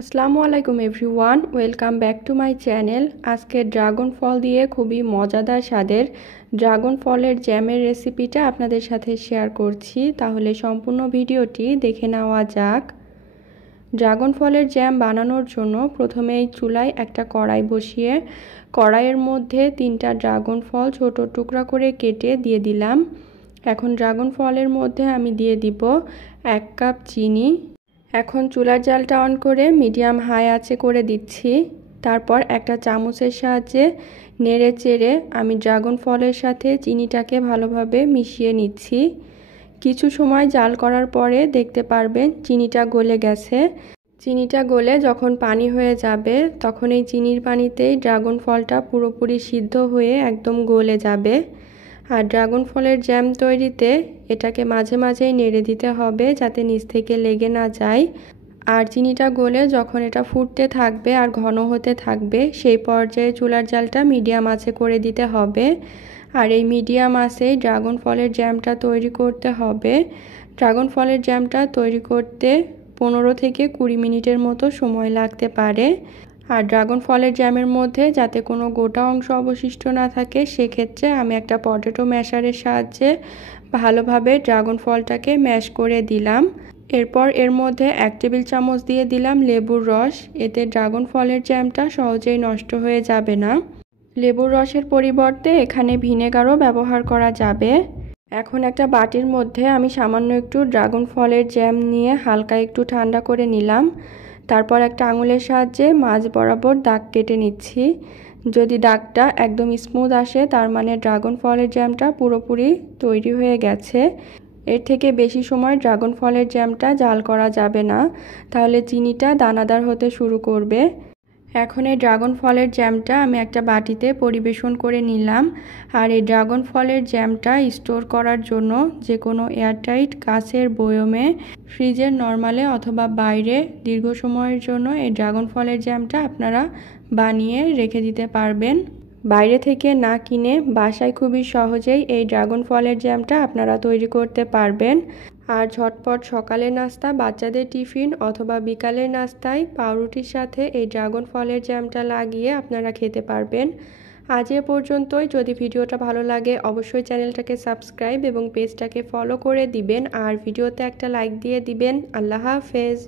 আসসালামু আলাইকুম everyone, welcome back to my channel. আজকে ড্রাগন ফল দিয়ে খুবই মজাদার স্বাদের ড্রাগন ফলের জ্যামের রেসিপিটা আপনাদের সাথে শেয়ার করছি। তাহলে সম্পূর্ণ ভিডিওটি দেখে নেওয়া যাক। ড্রাগন ফলের জ্যাম বানানোর জন্য প্রথমেই চুলায় একটা কড়াই বসিয়ে কড়াইয়ের মধ্যে 3টা ড্রাগন ফল ছোট টুকরা করে কেটে দিয়ে দিলাম। এখন ড্রাগন ফলের মধ্যে আমি দিয়ে দিব 1 কাপ চিনি। এখন চুলার জালটা অন করে মিডিয়াম হাই আঁচে করে দিচ্ছি। তারপর একটা চামচের সাহায্যে নেড়ে চেড়ে আমি ড্রাগন ফলের সাথে চিনিটাকে ভালোভাবে মিশিয়ে নিচ্ছি। কিছু সময় জাল করার পরে দেখতে পারবেন চিনিটা গলে গেছে। চিনিটা গলে যখন পানি হয়ে যাবে তখন এই চিনির পানিতেই ড্রাগন ফলটা পুরোপুরি সিদ্ধ হয়ে একদম গলে যাবে। আর ড্রাগন ফলের জ্যাম তৈরিতে এটাকে মাঝে মাঝেই নেড়ে দিতে হবে যাতে নিচ থেকে লেগে না যায়। আর চিনিটা গলে যখন এটা ফুটতে থাকবে আর ঘন হতে থাকবে সেই পর্যায়ে চুলার জালটা মিডিয়াম আঁচে করে দিতে হবে। আর এই মিডিয়াম আঁচেই ড্রাগন ফলের জ্যামটা তৈরি করতে হবে। ড্রাগন ফলের জ্যামটা তৈরি করতে 15 থেকে 20 মিনিটের মতো সময় লাগতে পারে। আর ড্রাগন ফলের জ্যামের মধ্যে যাতে কোনো গোটা অংশ অবশিষ্ট না থাকে সেক্ষেত্রে আমি একটা পটেটো ম্যাশারের সাহায্যে ভালোভাবে ড্রাগন ফলটাকে ম্যাশ করে দিলাম। এরপর এর মধ্যে 1 টেবিল চামচ দিয়ে দিলাম লেবুর রস। এতে ড্রাগন ফলের জ্যামটা সহজেই নষ্ট হয়ে যাবে না। লেবুর রসের পরিবর্তে এখানে ভিনেগারও ব্যবহার করা যাবে। এখন একটা বাটির মধ্যে আমি সামান্য একটু ড্রাগন ফলের জ্যাম নিয়ে হালকা একটু ঠান্ডা করে নিলাম। তারপর একটা আঙুলের সাহায্যে মাঝ বরাবর দাগ কেটে নিচ্ছি। যদি দাগটা একদম স্মুথ আসে তার মানে ড্রাগন ফলের জ্যামটা পুরোপুরি তৈরি হয়ে গেছে। এর থেকে বেশি সময় ড্রাগন ফলের জ্যামটা জাল করা যাবে না, তাহলে চিনিটা দানাদার হতে শুরু করবে। এখন এই ড্রাগন ফলের জ্যামটা আমি একটা বাটিতে পরিবেশন করে নিলাম। আর এই ড্রাগন ফলের জ্যামটা স্টোর করার জন্য যে কোনো এয়ারটাইট কাচের বয়মে ফ্রিজের নরমালে অথবা বাইরে দীর্ঘ সময়ের জন্য এই ড্রাগন ফলের জ্যামটা আপনারা বানিয়ে রেখে দিতে পারবেন। বাইরে থেকে না কিনে বাসায় খুবই সহজেই এই ড্রাগন ফলের জ্যামটা আপনারা তৈরি করতে পারবেন। আর ঝটপট সকালের নাস্তা, বাচ্চাদের টিফিন অথবা বিকালের নাস্তায় পাউরুটির সাথে এই ড্রাগন ফলের জ্যামটা লাগিয়ে আপনারা খেতে পারবেন। আজ এ পর্যন্তই। যদি ভিডিওটা ভালো লাগে অবশ্যই চ্যানেলটাকে সাবস্ক্রাইব এবং পেজটাকে ফলো করে দিবেন আর ভিডিওতে একটা লাইক দিয়ে দিবেন। আল্লাহ হাফেজ।